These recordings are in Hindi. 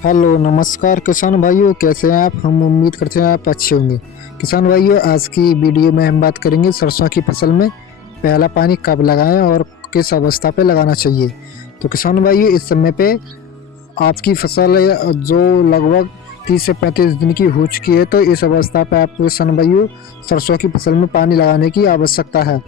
हेलो नमस्कार किसान भाइयों, कैसे हैं आप। हम उम्मीद करते हैं आप अच्छे होंगे। किसान भाइयों, आज की वीडियो में हम बात करेंगे सरसों की फसल में पहला पानी कब लगाएं और किस अवस्था पे लगाना चाहिए। तो किसान भाइयों, इस समय पे आपकी फसल जो लगभग 30 से 35 दिन की हो चुकी है, तो इस अवस्था पे आपको किसान भाइयों सरसों की फसल में पानी लगाने की आवश्यकता है।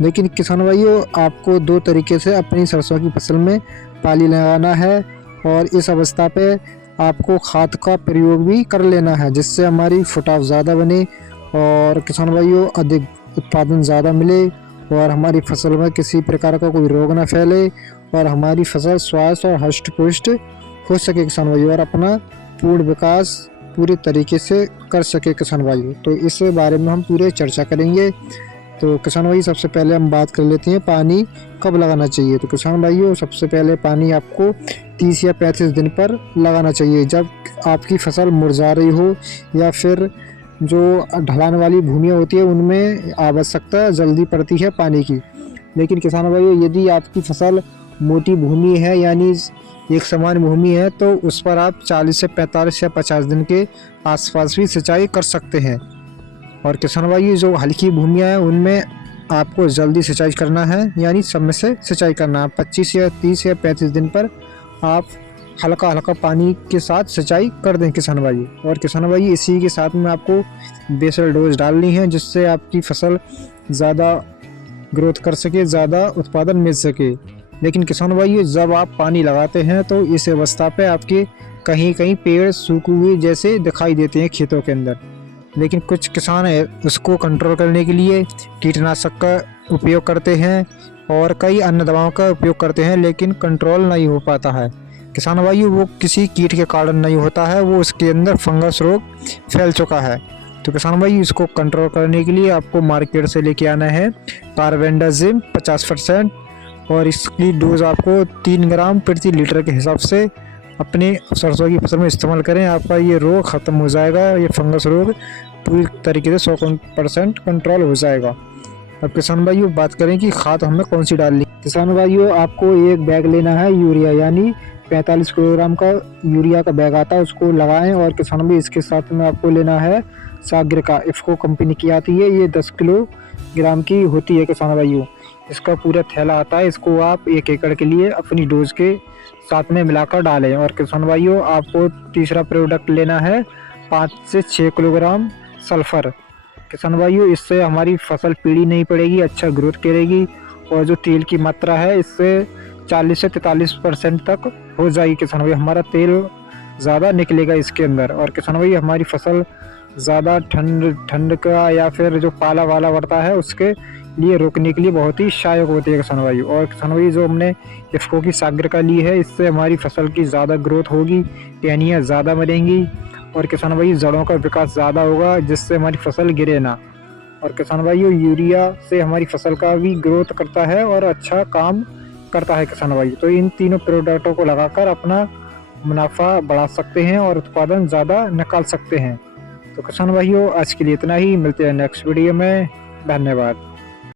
लेकिन किसान भाइयों, आपको दो तरीके से अपनी सरसों की फसल में पानी लगाना है और इस अवस्था पे आपको खाद का प्रयोग भी कर लेना है, जिससे हमारी फुटाव ज़्यादा बने और किसान भाइयों अधिक उत्पादन ज़्यादा मिले और हमारी फसल में किसी प्रकार का कोई रोग ना फैले और हमारी फसल स्वास्थ्य और हष्ट पुष्ट हो सके किसान भाइयों, और अपना पूर्ण विकास पूरी तरीके से कर सके किसान भाइयों। तो इस बारे में हम पूरे चर्चा करेंगे। तो किसान भाई, सबसे पहले हम बात कर लेते हैं पानी कब लगाना चाहिए। तो किसान भाइयों, सबसे पहले पानी आपको 30 या 35 दिन पर लगाना चाहिए, जब आपकी फसल मुरझा रही हो या फिर जो ढलान वाली भूमियाँ होती है उनमें आवश्यकता जल्दी पड़ती है पानी की। लेकिन किसान भाइयों, यदि आपकी फसल मोटी भूमि है यानी एक समान भूमि है, तो उस पर आप 40 से 45 या 50 दिन के आसपास भी सिंचाई कर सकते हैं। और किसान भाई, जो हल्की भूमियाँ हैं उनमें आपको जल्दी सिंचाई करना है, यानी समय से सिंचाई करना है। 25 या 30 या 35 दिन पर आप हल्का हल्का पानी के साथ सिंचाई कर दें किसान भाई। और किसान भाई, इसी के साथ में आपको बेसल डोज डालनी है, जिससे आपकी फसल ज़्यादा ग्रोथ कर सके, ज़्यादा उत्पादन मिल सके। लेकिन किसान भाई, जब आप पानी लगाते हैं तो इस अवस्था पे आपके कहीं कहीं पेड़ सूखे हुए जैसे दिखाई देते हैं खेतों के अंदर। लेकिन कुछ किसान है उसको कंट्रोल करने के लिए कीटनाशक का उपयोग करते हैं और कई अन्य दवाओं का उपयोग करते हैं, लेकिन कंट्रोल नहीं हो पाता है किसान भाई। वो किसी कीट के कारण नहीं होता है, वो उसके अंदर फंगस रोग फैल चुका है। तो किसान भाई, इसको कंट्रोल करने के लिए आपको मार्केट से लेके आना है कार्बेंडाजिम 50%, और इसकी डोज आपको 3 ग्राम प्रति लीटर के हिसाब से अपने सरसों की फसल में इस्तेमाल करें। आपका ये रोग ख़त्म हो जाएगा, ये फंगस रोग पूरी तरीके से 100% कंट्रोल हो जाएगा। अब किसान भाइयों, बात करें कि खाद हमें कौन सी डालनी। किसान भाइयों, आपको एक बैग लेना है यूरिया, यानी 45 किलोग्राम का यूरिया का बैग आता है, उसको लगाएं। और किसान भाई, इसके साथ में आपको लेना है सागर का, इफ़को कंपनी की आती है, ये 10 किलोग्राम की होती है किसान भाइयों। इसका पूरा थैला आता है, इसको आप 1 एकड़ के लिए अपनी डोज के साथ में मिलाकर डालें। और किसान भाइयों, आपको तीसरा प्रोडक्ट लेना है 5 से 6 किलोग्राम सल्फर। किसान भाइयों, इससे हमारी फसल पीली नहीं पड़ेगी, अच्छा ग्रोथ करेगी और जो तेल की मात्रा है इससे 40 से 43% तक हो जाएगी किसान भाई। हमारा तेल ज़्यादा निकलेगा इसके अंदर। और किसान भाई, हमारी फसल ज़्यादा ठंड का या फिर जो पाला वाला बढ़ता है उसके लिए रोकने के लिए बहुत ही सहायक होती है किसान भाई। और किसान भाई, जो हमने इफ़को की सागर का ली है, इससे हमारी फसल की ज़्यादा ग्रोथ होगी, टहनियाँ ज़्यादा बनेंगी और किसान भाई जड़ों का विकास ज़्यादा होगा, जिससे हमारी फसल गिरे ना। और किसान भाइयों, यूरिया से हमारी फसल का भी ग्रोथ करता है और अच्छा काम करता है किसान भाई। तो इन तीनों प्रोडक्टों को लगाकर अपना मुनाफा बढ़ा सकते हैं और उत्पादन ज़्यादा निकाल सकते हैं। तो किसान भाइयों, आज के लिए इतना ही, मिलते हैं नेक्स्ट वीडियो में। धन्यवाद।